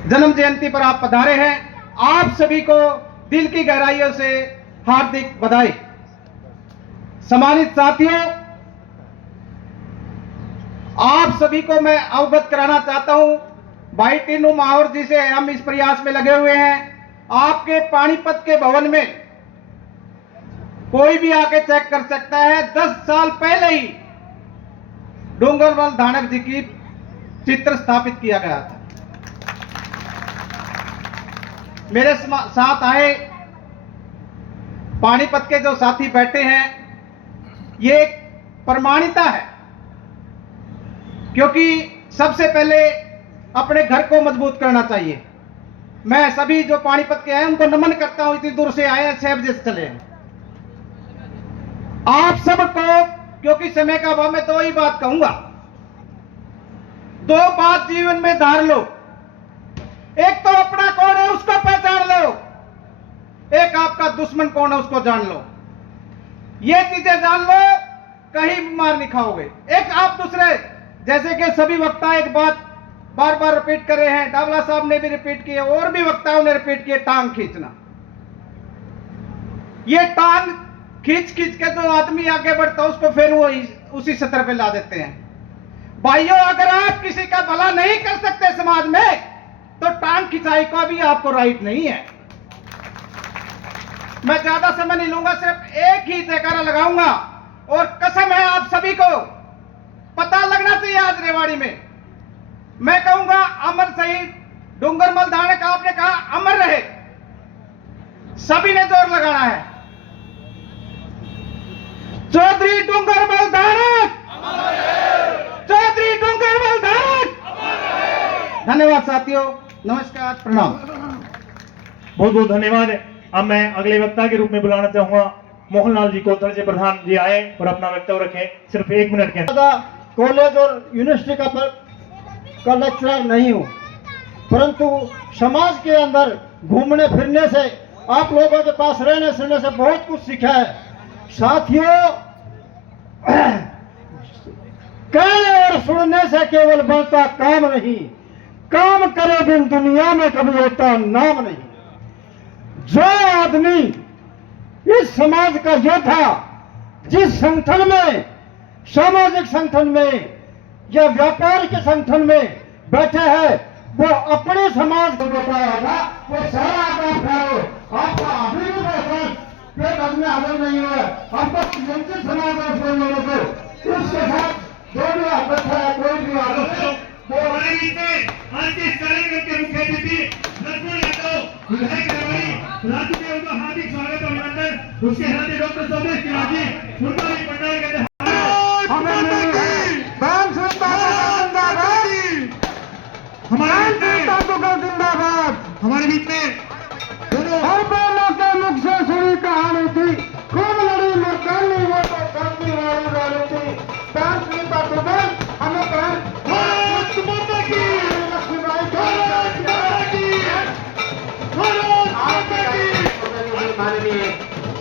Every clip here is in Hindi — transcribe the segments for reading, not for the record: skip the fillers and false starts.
जन्म जयंती पर आप पधारे हैं। आप सभी को दिल की गहराइयों से हार्दिक बधाई। सम्मानित साथियों, आप सभी को मैं अवगत कराना चाहता हूं, भाई टीनू माहौर जी से हम इस प्रयास में लगे हुए हैं। आपके पानीपत के भवन में कोई भी आके चेक कर सकता है। 10 साल पहले ही डूंगरमल धानक जी की चित्र स्थापित किया गया था। मेरे साथ आए पानीपत के जो साथी बैठे हैं, ये एक प्रमाणिता है, क्योंकि सबसे पहले अपने घर को मजबूत करना चाहिए। मैं सभी जो पानीपत के हैं उनको नमन करता हूं, इतनी दूर से आए हैं, 6 बजे से चले हैं। आप सबको, क्योंकि समय का अभाव, मैं तो ही बात कहूंगा, 2 बात जीवन में धार लो। एक तो अपना कौन है उसको पहचान लो, एक आपका दुश्मन कौन है उसको जान लो। ये चीजें जान लो, कहीं मार नहीं खाओगे। एक आप दूसरे, जैसे कि सभी वक्ता एक बात बार बार रिपीट कर रहे हैं, डावला साहब ने भी रिपीट किए और भी वक्ताओं ने रिपीट किए, टांग खींचना। ये टांग खींच खींच के जो आदमी आगे बढ़ता है उसको फिर वो उसी सतर पे ला देते हैं। भाइयों, अगर आप किसी का भला नहीं कर सकते समाज में, तो टांग खिंचाई का भी आपको राइट नहीं है। मैं ज्यादा समय नहीं लूंगा, सिर्फ एक ही जयकारा लगाऊंगा और कसम है आप सभी को पता लगना चाहिए। आज रेवाड़ी में मैं कहूंगा, अमर शहीद डूंगरमल धानक, आपने कहा अमर रहे, सभी ने जोर लगाना है। चौधरी डूंगरमल धानक, चौधरी डूंगरमल धानक। धन्यवाद साथियों, नमस्कार, प्रणाम। बहुत बहुत धन्यवाद। अब मैं अगले वक्ता के रूप में बुलाना चाहूंगा मोहनलाल जी को। दर्जे प्रधान जी आए और अपना वक्तव्य रखें, सिर्फ 1 मिनट के अंदर। कॉलेज और यूनिवर्सिटी का लेक्चरर नहीं हूँ, परंतु समाज के अंदर घूमने फिरने से, आप लोगों के पास रहने सुनने से बहुत कुछ सीखा है। साथियों, कहने और सुनने से केवल बनता काम नहीं, काम करे बिन दुनिया में कभी होता नाम नहीं। जो आदमी इस समाज का योद्धा, जिस संगठन में, सामाजिक संगठन में या व्यापार के संगठन में बैठे हैं, वो अपने समाज को बताएगा। वो सारा आपका अभी भी पेट में हजम नहीं हुआ, आपका वंचित समाज को लोगों को उसके साथ जो भी बैठा है, कोई भी आदत हमारे बीच में आज के इस कार्यक्रम के मुख्य अतिथि लक्ष्मण यादव विधायक रेवाड़ी राज्य के, उनका हार्दिक स्वागत और अभिनंदन। उसके साथ ही डॉक्टर सोमेश तिवारी, उनका भी पंडाल के हमारे बीच में हर बालों के मुख से सुनी कहानी थी, खूब लड़ी मरकानी, वो तो काफी वाली वाली थी। डांस की बात हो गई, हमें भारत माता की, लक्ष्मीबाई भारत माता की, भारत माता की। माननीय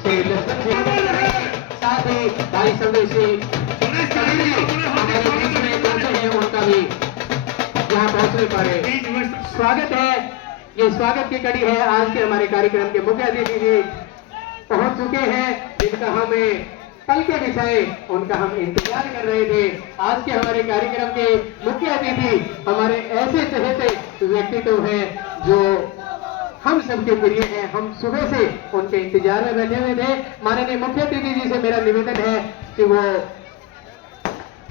श्री लक्ष्मण जी, साथ ही भाई संदेशी हमारे बीच में पहुंचे हैं, उनका भी यहाँ पहुंचने पर स्वागत है। ये स्वागत की कड़ी है। आज के हमारे कार्यक्रम के मुख्य अतिथि जी पहुंच चुके हैं, जिनका हमें कल के विषय उनका हम इंतजार कर रहे थे। आज के हमारे कार्यक्रम के मुख्य अतिथि हमारे ऐसे चहेते व्यक्तित्व हैं जो हम सबके प्रिय हैं। हम सुबह से उनके इंतजार में बैठे हुए थे। माननीय मुख्य अतिथि जी से मेरा निवेदन है कि वो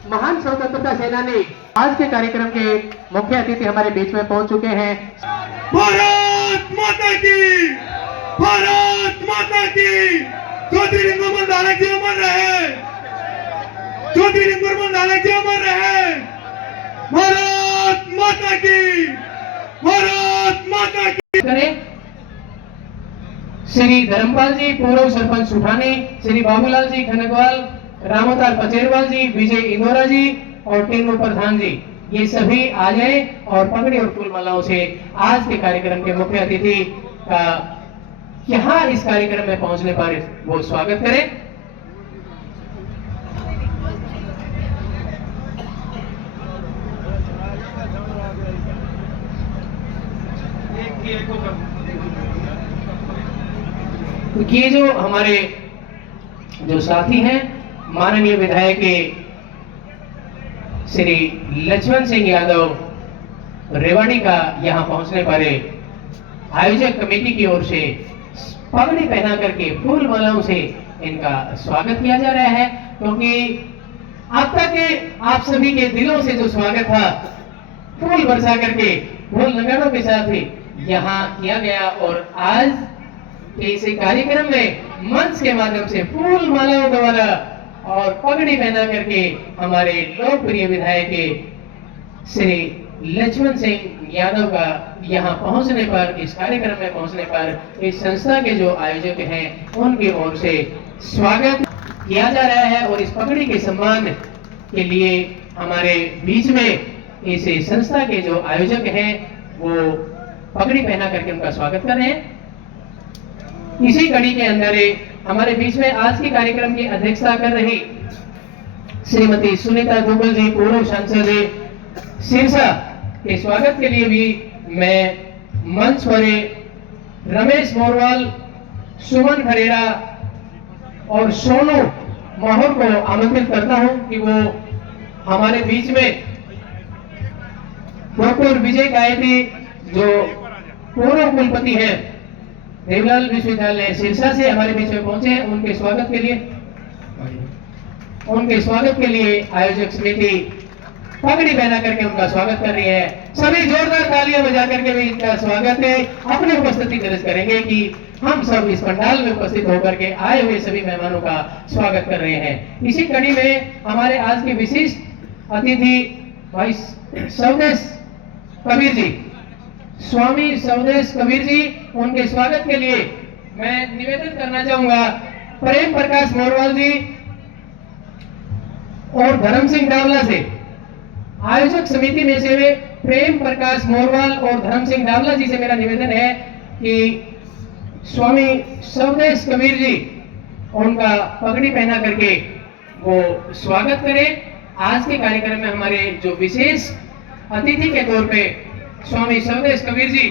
महान स्वतंत्रता सेनानी, आज के कार्यक्रम के मुख्य अतिथि हमारे बीच में पहुंच चुके हैं। भारत माता की, भारत माता की। चौधरी डूंगरमल धानक जी अमर रहे, चौधरी डूंगरमल धानक जी अमर रहे। भारत माता की, भारत माता की। करें श्री धर्मपाल जी, पूर्व सरपंच सुठानी, श्री बाबूलाल जी खनकवाल, रामोतार पचेरवाल जी, विजय इंदौरा जी और टीनू प्रधान जी, ये सभी आ जाए और पगड़ी और फूल मालाओं से आज के कार्यक्रम के मुख्य अतिथि का यहाँ इस कार्यक्रम में पहुंचने पर वो स्वागत करें। ये जो हमारे जो साथी हैं माननीय विधायक श्री लक्ष्मण सिंह यादव रेवाड़ी का यहाँ पहुंचने पर आयोजक कमेटी की ओर से पगड़ी पहना करके फूल मालाओं से इनका स्वागत किया जा रहा है, क्योंकि अब तक आप सभी के दिलों से जो स्वागत था फूल बरसा करके ढोल नगाड़ों के साथ यहाँ किया गया, और आज के इस कार्यक्रम में मंच के माध्यम से फूल मालाओं द्वारा और पगड़ी पहना करके हमारे लोकप्रिय विधायक श्री लक्ष्मण सिंह यादव का यहाँ पहुंचने पर, इस कार्यक्रम में पहुंचने पर इस संस्था के जो आयोजक हैं उनकी ओर से स्वागत किया जा रहा है। और इस पगड़ी के सम्मान के लिए हमारे बीच में इस संस्था के जो आयोजक हैं वो पगड़ी पहना करके उनका स्वागत कर रहे हैं। इसी कड़ी के अंदर हमारे बीच में आज के कार्यक्रम की अध्यक्षता कर रही श्रीमती सुनीता दुग्गल जी, पूर्व सांसद सिरसा, के स्वागत के लिए भी मैं मंच पर रमेश मोरवाल, सुमन खरेरा और सोनू माहौर को आमंत्रित करता हूं कि वो हमारे बीच में डॉक्टर विजय गायत्री जो पूर्व कुलपति हैं देवलाल विश्वविद्यालय सिरसा से हमारे बीच में पहुंचे हैं, उनके स्वागत के लिए आयोजक समिति पगड़ी पहना करके उनका स्वागत कर रही है। सभी जोरदार तालियां बजा करके भी इनका स्वागत है अपनी उपस्थिति दर्ज करेंगे कि हम सब इस पंडाल में उपस्थित होकर के आए हुए सभी मेहमानों का स्वागत कर रहे हैं। इसी कड़ी में हमारे आज के विशिष्ट अतिथि भाई स्वदेश कबीर जी, स्वामी स्वदेश कबीर जी, उनके स्वागत के लिए मैं निवेदन करना चाहूंगा प्रेम प्रकाश मोरवाल जी और धर्म सिंह डावला से, आयोजक समिति में से वे प्रेम प्रकाश मोरवाल और धर्म सिंह डावला जी से मेरा निवेदन है कि स्वामी स्वदेश कबीर जी उनका पगड़ी पहना करके वो स्वागत करें। आज के कार्यक्रम में हमारे जो विशेष अतिथि के तौर पे स्वामी स्वदेश कबीर जी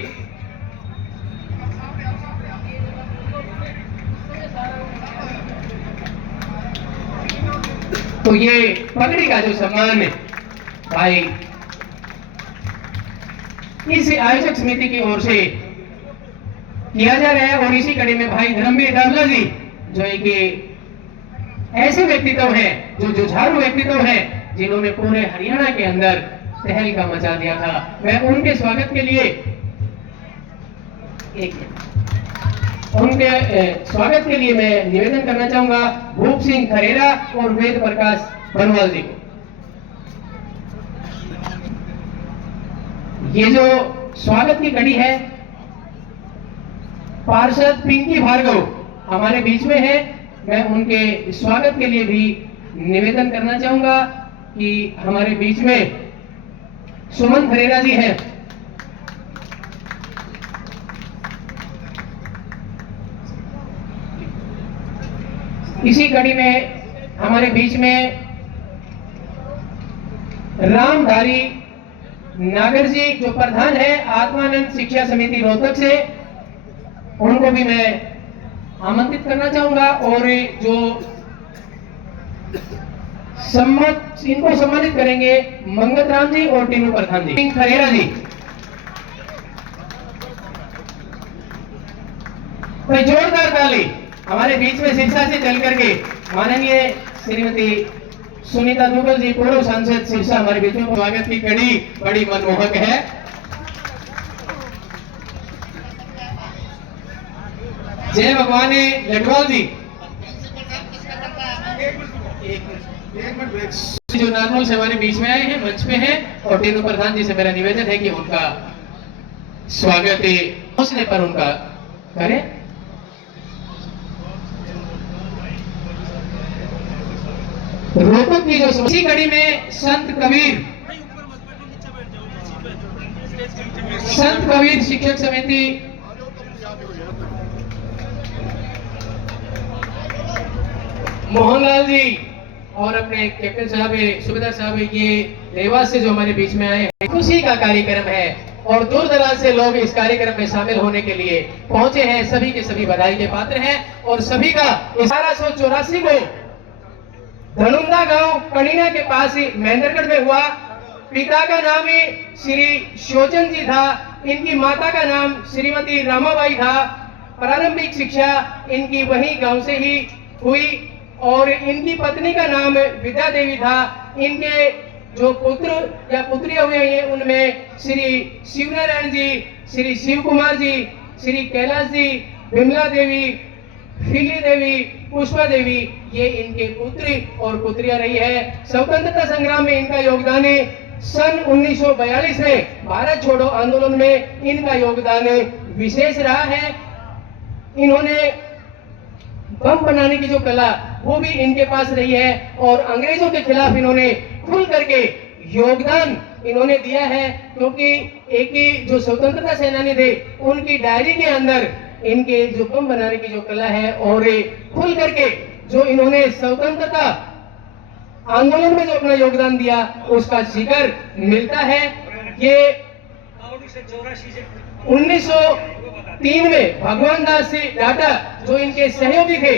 तो ये पगड़ी का जो सम्मान भाई इस आयोजक समिति की ओर से किया जा रहा है। और इसी कड़ी में भाई धर्मवीर डावला जी जो एक ऐसे व्यक्तित्व हैं, जो जुझारू व्यक्तित्व हैं, जिन्होंने पूरे हरियाणा के अंदर तहलका मचा दिया था, मैं उनके स्वागत के लिए मैं निवेदन करना चाहूंगा भूप सिंह खरेरा और वेद प्रकाश बनवाल जी को। ये जो स्वागत की कड़ी है, पार्षद पिंकी भार्गव हमारे बीच में है, मैं उनके स्वागत के लिए भी निवेदन करना चाहूंगा कि हमारे बीच में सुमन खरेरा जी हैं। इसी कड़ी में हमारे बीच में रामधारी नागर जी जो प्रधान है आत्मानंद शिक्षा समिति रोहतक से, उनको भी मैं आमंत्रित करना चाहूंगा। और जो इनको सम्मानित करेंगे मंगत राम जी और टीनू प्रधान जी। खरेरा जी कोई जोरदार ताली हमारे बीच में सिरसा से चल करके माननीय श्रीमती सुनीता दुग्गल जी, पूर्व सांसद सिरसा, हमारे बीच में स्वागत की कड़ी बड़ी मनमोहक है। जय भगवानी लटवाल जी जो नारनौल से हमारे बीच में आए हैं, मंच पे हैं, और टीनू प्रधान जी से मेरा निवेदन है कि उनका स्वागत पहुंचने पर उनका करें। रोहतक की जो इसी कड़ी में संत कबीर शिक्षक समिति मोहनलाल जी और अपने कैप्टन साहब, सुबेदार साहब, ये देवास से जो हमारे बीच में आए हैं। खुशी का कार्यक्रम है और दूर दराज से लोग इस कार्यक्रम में शामिल होने के लिए पहुंचे हैं। सभी के सभी बधाई के पात्र हैं और सभी का 1884 को धनुंदा गांव कणीना के पास ही महेंद्रगढ़ में हुआ। पिता का नाम ही श्री शोचन जी था, इनकी माता का नाम श्रीमती रामाबाई था। प्रारंभिक शिक्षा इनकी वही गांव से ही हुई और इनकी पत्नी का नाम विद्या देवी था। इनके जो पुत्र या पुत्रियां हुए हैं उनमें श्री शिवनारायण जी, श्री शिव कुमार जी, श्री कैलाश जी, विमला देवी, फिली देवी, पुष्पा देवी, ये इनके पुत्री और पुत्रियां रही है। स्वतंत्रता संग्राम में इनका योगदान है। सन 1942 में भारत छोड़ो आंदोलन में इनका योगदान विशेष रहा है। इन्होंने बम बनाने की जो कला वो भी इनके पास रही है और अंग्रेजों के खिलाफ इन्होंने खुल करके योगदान इन्होंने दिया है, क्योंकि एक ही जो स्वतंत्रता सेनानी थे उनकी डायरी के अंदर इनके जो बम बनाने की जो कला है और खुल करके जो इन्होंने स्वतंत्रता आंदोलन में जो अपना योगदान दिया उसका जिक्र मिलता है। ये 1903 में भगवान दास से डाटा जो इनके सहयोगी थे,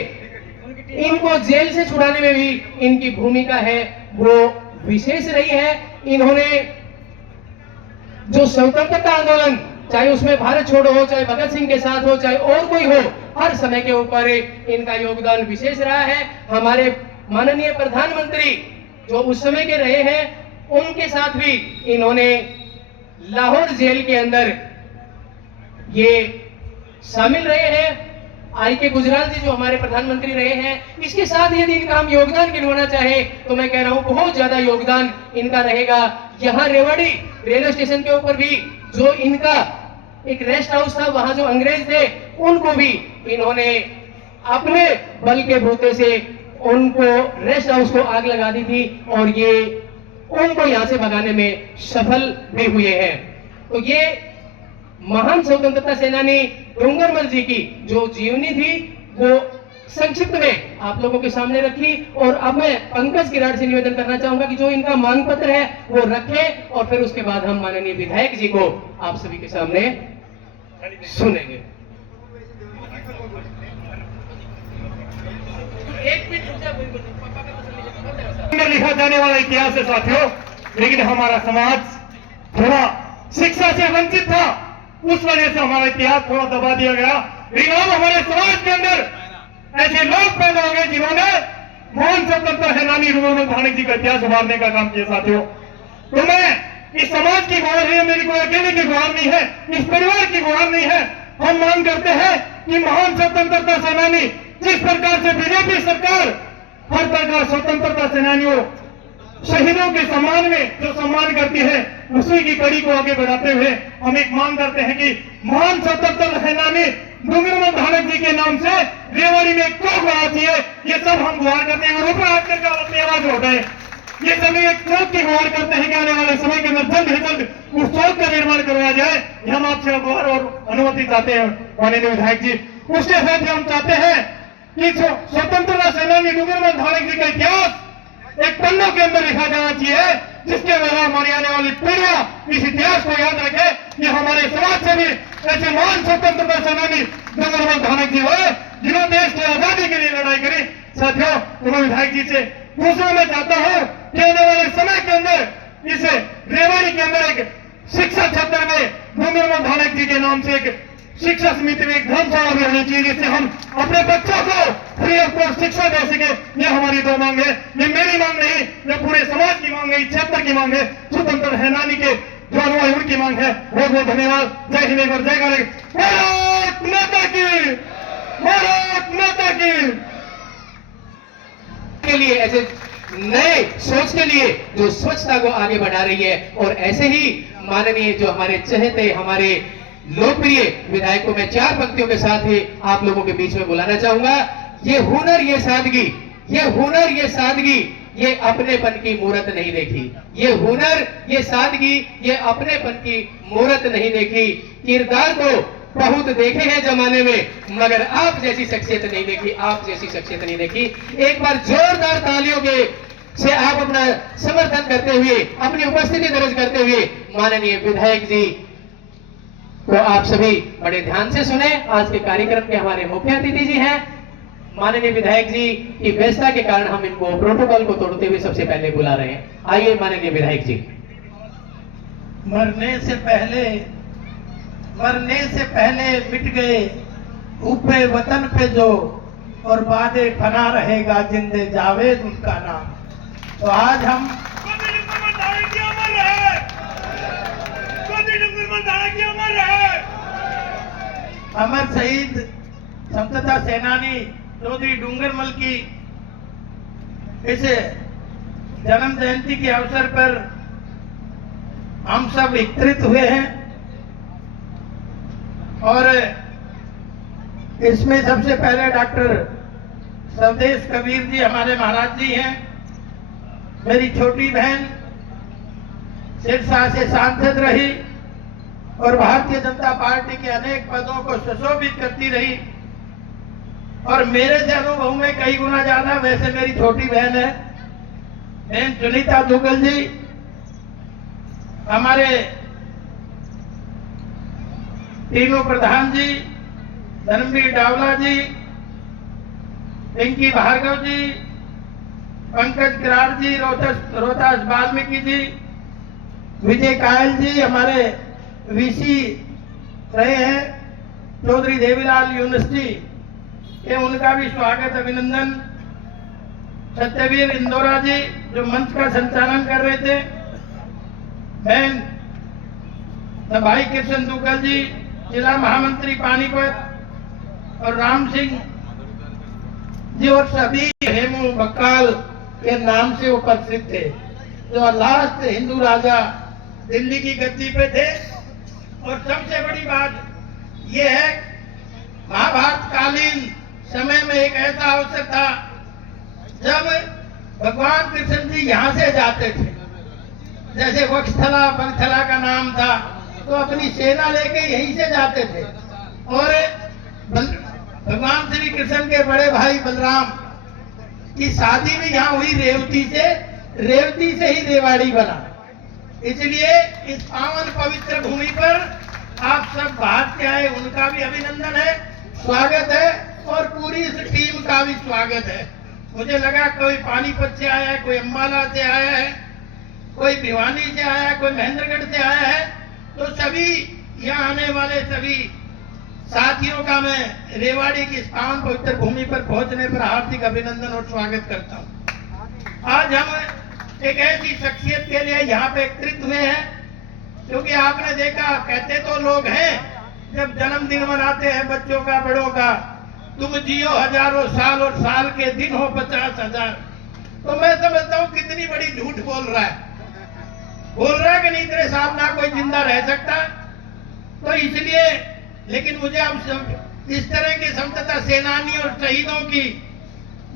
इनको जेल से छुड़ाने में भी इनकी भूमिका है वो विशेष रही है। इन्होंने जो स्वतंत्रता आंदोलन, चाहे उसमें भारत छोड़ो हो, चाहे भगत सिंह के साथ हो, चाहे और कोई हो, हर समय के ऊपर इनका योगदान विशेष रहा है। हमारे माननीय प्रधानमंत्री जो उस समय के रहे हैं उनके साथ भी इन्होंने लाहौर जेल के अंदर ये शामिल रहे हैं। आई.के. गुजराल जी जो हमारे प्रधानमंत्री रहे हैं, इसके साथ यदि इनका हम योगदान गिनवाना चाहे तो मैं कह रहा हूं बहुत ज्यादा योगदान इनका रहेगा। यहाँ रेवाड़ी रेलवे स्टेशन के ऊपर भी जो इनका एक रेस्ट हाउस था, वहां जो अंग्रेज थे उनको भी इन्होंने अपने बल के बूते से उनको रेस्ट हाउस को आग लगा दी थी और ये उनको यहां से भगाने में सफल भी हुए हैं। तो ये महान स्वतंत्रता सेनानी डूंगरमल जी की जो जीवनी थी वो संक्षिप्त में आप लोगों के सामने रखी और अब मैं पंकज किराड़ से निवेदन करना चाहूंगा कि जो इनका मांग पत्र है वो रखें और फिर उसके बाद हम माननीय विधायक जी को आप सभी के सामने सुनेंगे। में लिखा जाने वाला इतिहास है साथियों, लेकिन हमारा समाज थोड़ा शिक्षा से वंचित था, उस वजह से हमारा इतिहास थोड़ा दबा दिया गया। लेकिन अब हमारे समाज के अंदर ऐसे लोग पैदा हो गए जिन्होंने महान स्वतंत्रता सेनानी डूंगरमल धानक जी का इतिहास उभारने का काम किया। साथियों, तो मैं इस समाज की गुहार है, मेरी कोई अकेले की गुहार नहीं है, इस परिवार की गुहार नहीं है। हम मांग करते हैं कि महान स्वतंत्रता सेनानी जिस प्रकार से बीजेपी सरकार हर प्रकार स्वतंत्रता सेनानियों शहीदों के सम्मान में जो सम्मान करती है, उसी की कड़ी को आगे बढ़ाते हुए हम एक मांग करते हैं कि महान स्वतंत्रता सेनानी डूंगरमल धानक जी के नाम से रेवाड़ी में एक चौक बना चाहिए। ये सब हम गुहार करते हैं और ऊपर आकर का अपनी आवाज उठाए। ये सभी एक चौक की गुहार करते हैं कि आने वाले समय के अंदर जल्द से जल्द उस चौक का निर्माण करवाया जाए। हम आपसे गुहार और अनुमति चाहते हैं माननीय विधायक जी। उसके साथ ही हम चाहते हैं कि स्वतंत्रता सेनानी डूंगरमल धानक जी का इतिहास एक पन्नों के अंदर लिखा जाना चाहिए, जिसके द्वारा हमारी आने वाली पीढ़ियां इस इतिहास को याद रखे कि हमारे समाज से भी ऐसे महान स्वतंत्रता सेनानी डूंगरमल धानक जी हुए जिन्होंने देश की आजादी के लिए लड़ाई करी। साथियों, मैं विधायक जी से दूसरा मैं चाहता हूं कि आने वाले समय के अंदर इस रेवाड़ी के अंदर एक शिक्षा क्षेत्र में डूंगरमल धानक जी के नाम से एक शिक्षा समिति में एक धर्मशाला भी होनी चाहिए, जिससे हम अपने बच्चों को फ्री ऑफ कॉस्ट शिक्षा दे सके। ये हमारी दो मांग है, ये मेरी मांग नहीं, ये पूरे समाज की मांग है, इस क्षेत्र की मांग है, स्वतंत्र सेनानी के जो अनुयायी उनकी मांग है। बहुत बहुत धन्यवाद। जय हिंद, एक बार जय गणेश। भारत माता की, भारत माता की। के लिए ऐसे नए सोच के लिए जो स्वच्छता को आगे बढ़ा रही है और ऐसे ही माननीय जो हमारे चहेते हमारे लोकप्रिय विधायक को मैं चार पंक्तियों के साथ ही आप लोगों के बीच में बुलाना चाहूंगा। ये हुनर, ये सादगी, ये हुनर, ये सादगी, ये अपनेपन की मूरत नहीं देखी। ये हुनर, ये सादगी, ये अपनेपन की मूरत नहीं देखी। किरदार तो बहुत देखे हैं जमाने में, मगर आप जैसी शख्सियत नहीं देखी, आप जैसी शख्सियत नहीं देखी। एक बार जोरदार तालियों के से आप अपना समर्थन करते हुए, अपनी उपस्थिति दर्ज करते हुए माननीय विधायक जी को आप सभी बड़े ध्यान से सुने। आज के कार्यक्रम के हमारे मुख्य अतिथि जी हैं माननीय विधायक जी की व्यस्तता के कारण हम इनको प्रोटोकॉल को तोड़ते हुए सबसे पहले बुला रहे हैं। आइए माननीय विधायक जी। मरने से पहले मिट गए ऊपे वतन पे जो, और बादे फना रहेगा जिंदे जावेद उनका नाम। तो आज हम अमर शहीद स्वतंत्रता सेनानी चौधरी डूंगरमल की इस जन्म जयंती के अवसर पर हम सब एकत्रित हुए हैं और इसमें सबसे पहले डॉक्टर स्वदेश कबीर जी हमारे महाराज जी हैं। मेरी छोटी बहन सिरसा से सांसद रही और भारतीय जनता पार्टी के अनेक पदों को सुशोभित करती रही और मेरे से अनुभव में कई गुना ज्यादा वैसे मेरी छोटी बहन है बहन सुनीता दुग्गल जी, हमारे तीनों प्रधान जी, धर्मवीर डावला जी, पिंकी भार्गव जी, पंकज किराड़ जी, रोहतास वाल्मीकि जी, विजय कायल जी हमारे वीसी रहे हैं, चौधरी देवीलाल यूनिवर्सिटी के उनका भी स्वागत अभिनंदन, सत्यवीर इंदौरा जी जो मंच का संचालन कर रहे थे, बहन भाई कृष्ण दुग्गल जी जिला महामंत्री पानीपत और राम सिंह जी और सभी हेमू बक्काल के नाम से वो प्रसिद्ध थे जो लास्ट हिंदू राजा दिल्ली की गद्दी पे थे। और सबसे बड़ी बात यह है महाभारत कालीन समय में एक ऐसा अवसर था जब भगवान कृष्ण जी यहाँ से जाते थे, जैसे वक्षस्थला बगथला का नाम था, तो अपनी सेना लेके यहीं से जाते थे। और भगवान श्री कृष्ण के बड़े भाई बलराम की शादी भी यहाँ हुई रेवती से ही रेवाड़ी बना। इसलिए इस पावन पवित्र भूमि पर आप सब बाहर से आए, उनका भी अभिनंदन है, स्वागत है और पूरी इस टीम का भी स्वागत है। मुझे लगा कोई पानीपत से आया है, कोई अम्बाला से आया है, कोई भिवानी से आया है, कोई महेंद्रगढ़ से आया है, तो सभी यहाँ आने वाले सभी साथियों का मैं रेवाड़ी की इस पावन पवित्र भूमि पर पहुंचने पर हार्दिक अभिनंदन और स्वागत करता हूँ। आज हम एक ऐसी शख्सियत के लिए यहाँ पे एकत्रित हुए हैं क्योंकि आपने देखा, कहते तो लोग हैं जब जन्मदिन मनाते हैं बच्चों का बड़ों का, तुम जियो हजारों साल और साल के दिन हो 50,000। तो मैं समझता हूँ कितनी बड़ी झूठ बोल रहा है कि नहीं तेरे सामने कोई जिंदा रह सकता। तो इसलिए लेकिन मुझे अब इस तरह के स्वतंत्रता सेनानी और शहीदों की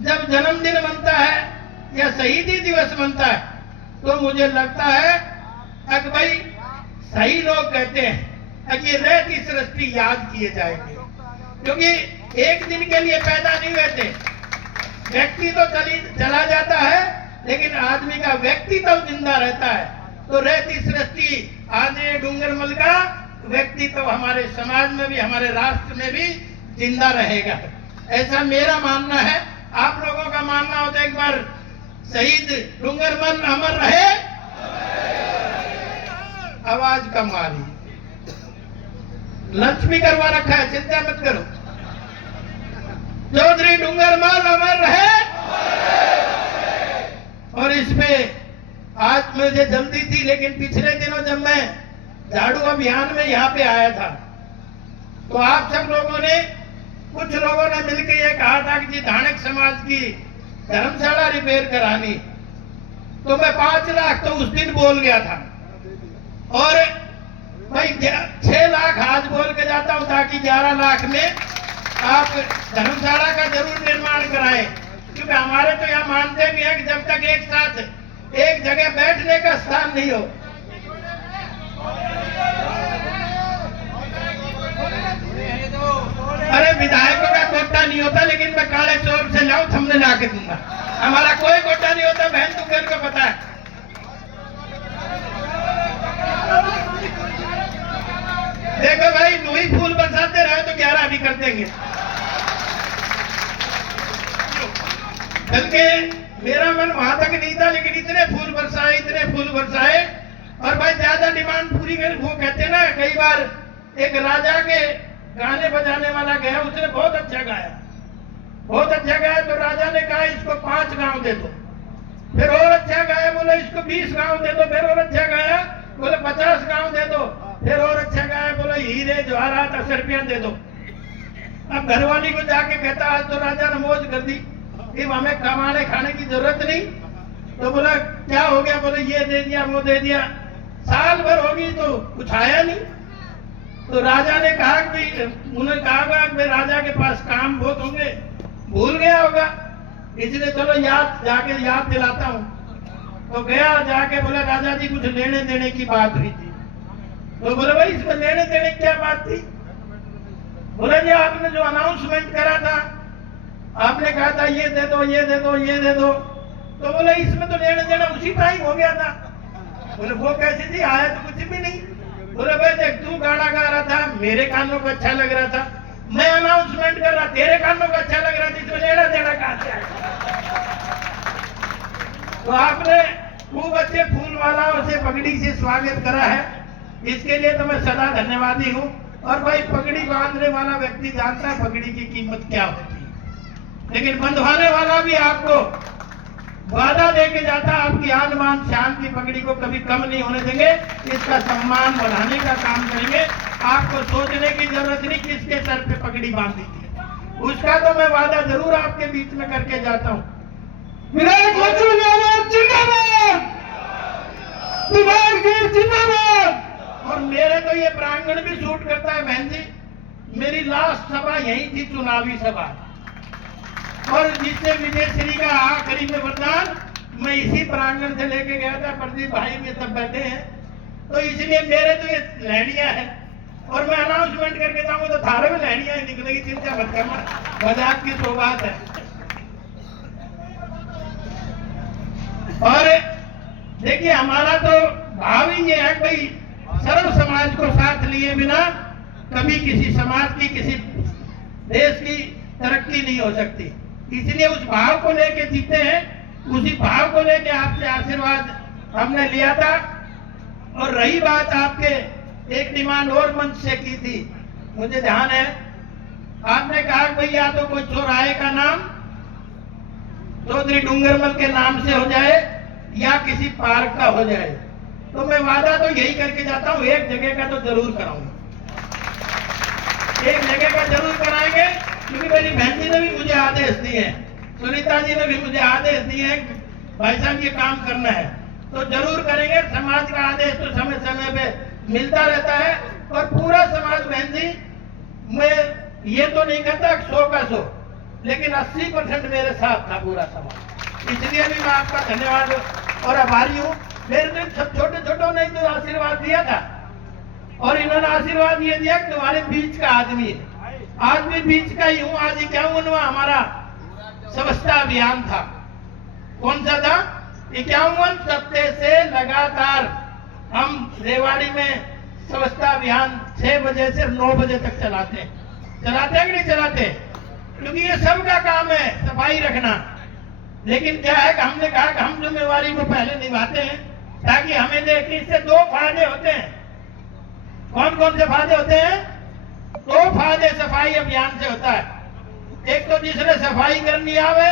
जब जन्मदिन बनता है या शहीदी दिवस बनता है तो मुझे लगता है कि भाई सही लोग कहते हैं कि रहती सृष्टि याद किए जाएंगे, क्योंकि एक दिन के लिए पैदा नहीं हुए थे। व्यक्ति तो चला जाता है लेकिन आदमी का व्यक्तित्व जिंदा रहता है। तो रहती सृष्टि आदरणीय डूंगरमल का व्यक्तित्व हमारे समाज में भी, हमारे राष्ट्र में भी जिंदा रहेगा, ऐसा मेरा मानना है। आप लोगों का मानना हो तो एक बार शहीद डूंगरमल अमर रहे। आवाज कम आ रही, लंच भी करवा रखा है, चिंता मत करो। चौधरी डूंगरमल अमर रहे। और इसमें आज मुझे जल्दी थी लेकिन पिछले दिनों जब मैं झाड़ू अभियान में यहाँ पे आया था तो आप सब लोगों ने, कुछ लोगों ने मिलकर ये कहा था कि जी धानक समाज की धर्मशाला रिपेयर करानी, तो मैं 5 लाख तो उस दिन बोल गया था और भाई 6 लाख आज बोल के जाता हूं ताकि 11 लाख में आप धर्मशाला का जरूर निर्माण कराएं, क्योंकि हमारे तो यहाँ मानते भी हैं कि जब तक एक साथ एक जगह बैठने का स्थान नहीं हो। अरे विधायकों का कोटा नहीं होता, लेकिन मैं काले चोर से लाऊं थमने ला के दूंगा। हमारा कोई कोटा नहीं होता, बहन तुगल को पता है। देखो भाई, तू ही फूल बरसाते रहे तो 11 भी कर देंगे। बल्कि मेरा मन वहां तक नहीं था, लेकिन इतने फूल बरसाए। और भाई ज्यादा डिमांड पूरी कर, वो कहते ना, कई बार एक राजा के गाने बजाने वाला गया, उसने बहुत अच्छा गाया, तो राजा ने कहा इसको 5 गांव दे दो। फिर और अच्छा गाया, बोले इसको 20 गांव दे दो। फिर और अच्छा गाया, बोले 50 गांव दे दो। फिर और अच्छा गाया, बोले हीरे जवाहरात 10 रुपया दे दो। अब घरवाली को जाके कहता आज तो राजा ने मौज कर दी, अब हमें कमाने खाने की जरूरत नहीं। तो बोला क्या हो गया? बोले ये दे दिया, वो दे दिया। साल भर होगी तो कुछ आया नहीं। तो राजा ने कहा कि उन्होंने कहा कि राजा के पास काम बहुत होंगे, भूल गया होगा, इसलिए चलो जाके याद दिलाता हूँ। तो गया, जाके बोले राजा जी कुछ लेने देने की बात हुई थी। तो बोले भाई इसमें लेने देने की क्या बात थी? बोले जी आपने जो अनाउंसमेंट करा था, आपने कहा था ये दे दो, ये दे दो, ये दे दो। तो बोले इसमें तो लेने देना उसी टाइम हो गया था। बोले वो कैसे थी, आया तो कुछ भी नहीं। बोले भाई देख, तू गाना गा रहा था, मेरे कानों को अच्छा लग रहा था, मैं अनाउंसमेंट कर रहा, तेरे कानों को अच्छा लग रहा था, इसमें लेना देना कहां से आया? तो आपने खूब अच्छे फूल मालाओं से पगड़ी से स्वागत करा है, इसके लिए तो मैं सदा धन्यवादी हूँ। और भाई पगड़ी बांधने वाला व्यक्ति जानता है पगड़ी की कीमत क्या होती है, लेकिन बंधवाने वाला भी आपको वादा देके जाता, आपकी आन बान शान की पगड़ी को कभी कम नहीं होने देंगे, इसका सम्मान बढ़ाने का काम करेंगे। आपको सोचने की जरूरत नहीं किसके सर पे पगड़ी बांधी थी, उसका तो मैं वादा जरूर आपके बीच में करके जाता हूँ। विनायक लक्ष्मण यादव जिंदाबाद, जिंदाबाद। और मेरे तो ये प्रांगण भी सूट करता है बहन जी। मेरी लास्ट सभा यही थी, चुनावी सभा, और जिससे विजय श्री का आखिरी में वरदान मैं इसी प्रांगण से लेके गया था। प्रदीप भाई भी सब बैठे हैं, तो इसलिए मेरे तो ये लहरियां हैं, और मैं अनाउंसमेंट करके जाऊंगा तो थारे में लहरियां ही निकलेगी, चिंता मत करना, मजाक की तो बात है। और देखिए हमारा तो भाव ही ये है, भाई सर्व समाज को साथ लिए बिना कभी किसी समाज की, किसी देश की तरक्की नहीं हो सकती। इसलिए उस भाव को लेके जीते हैं, उसी भाव को लेके आपसे आशीर्वाद हमने लिया था। और रही बात आपके एक डिमांड और मंच से की थी, मुझे ध्यान है, आपने कहा भाई या तो कोई चौराहे का नाम चौधरी डूंगरमल के नाम से हो जाए या किसी पार्क का हो जाए। तो मैं वादा तो यही करके जाता हूं, एक जगह का तो जरूर कराऊंगा, एक जगह का जरूर कराएंगे, क्योंकि मेरी बहन जी ने भी मुझे आदेश दिए हैं, सुनीता जी ने भी मुझे आदेश दिए हैं, भाई साहब ये काम करना है तो जरूर करेंगे। समाज का आदेश तो समय समय पे मिलता रहता है, और पूरा समाज बहन जी, मैं ये तो नहीं कहता 100 का 100, लेकिन 80% मेरे साथ था पूरा समाज, इसलिए भी मैं आपका धन्यवाद और आभारी हूँ। मेरे दिन सब छोटे छोटों ने तो आशीर्वाद दिया था, और इन्होंने आशीर्वाद ये दिया कि तुम्हारे बीच का आदमी है। आज भी बीच का ही हूँ। आज 51वां हमारा स्वच्छता अभियान था। कौन सा था? 51 सप्ताह से लगातार हम रेवाड़ी में स्वच्छता अभियान 6 बजे से 9 बजे तक चलाते हैं कि नहीं चलाते? क्योंकि ये सबका काम है सफाई रखना। लेकिन क्या है कि हमने कहा कि हम जिम्मेवारी को पहले निभाते हैं, ताकि हमें देखिए इससे 2 फायदे होते हैं। कौन कौन से फायदे होते हैं? 2 फायदे सफाई अभियान से होता है। एक तो जिसने सफाई करनी आवे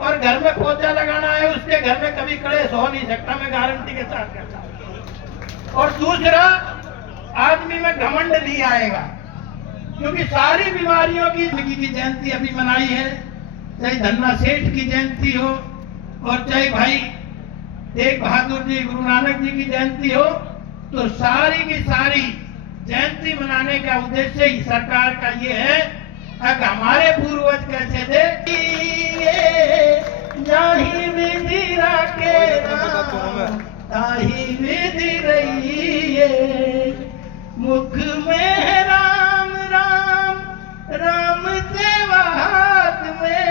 और घर में पोछा लगाना है, उसके घर में कभी कलेश हो नहीं सकता, मैं गारंटी के साथ कहता हूं। और दूसरा, आदमी में घमंड नहीं आएगा, क्योंकि सारी बीमारियों की जयंती अभी मनाई है, चाहे धन्ना सेठ की जयंती हो और चाहे भाई तेग बहादुर जी गुरु नानक जी की जयंती हो, तो सारी की सारी जयंती मनाने का उद्देश्य ही सरकार का ये है कि हमारे पूर्वज कैसे थे, जाहि विधि राखे ताहि विधि रहिए, मुख में राम राम राम सेवा हाथ में,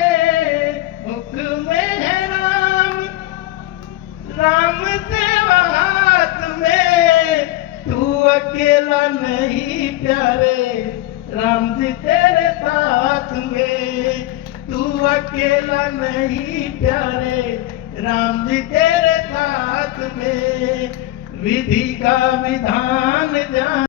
मुख में है राम राम सेवा हाथ में, तू अकेला नहीं राम जी तेरे साथ में, तू अकेला नहीं प्यारे, राम जी तेरे साथ में, विधि का विधान जान